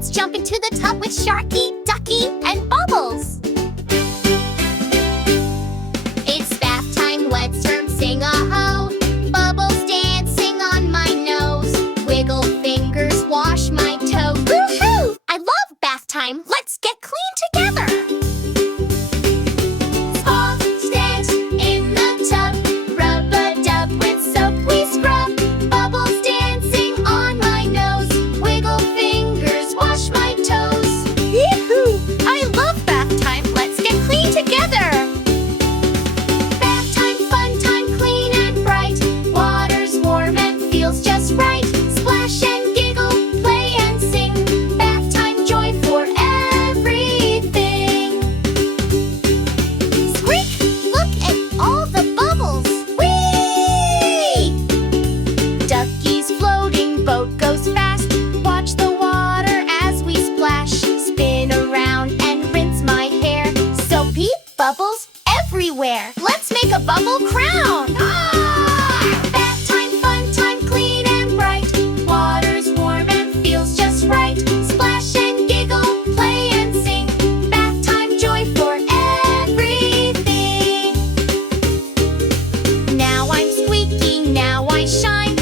Let's jump into the tub with Sharky, Duckie, and Bubbles. It's bath time, let's turn sing-a-ho. Bubbles dancing on my nose. Wiggle fingers, wash my toes. Woohoo! I love bath time, let's get clean together. Paw stand in the tub. Rub-a-dub with soap we scrub. Bubbles dancing on my nose. Wiggle fingers, wash my toes. Yee-hoo! I love bath time, let's get clean together. Bath time, fun time, clean and bright. Water's warm and feels just right. Splash and giggle, play and sing. Bath time, joy for everything. Squeak! Look at all the bubbles. Whee! Duckie's floating boat goes fast. Watch the water as we splash. Spin around and rinse my hair. Soapy bubbles everywhere. Let's make a bubble crown. Bath time, fun time, clean and bright. Water's warm and feels just right. Splash and giggle, play and sing. Bath time, joy for everything. Now I'm squeaky, now I shine.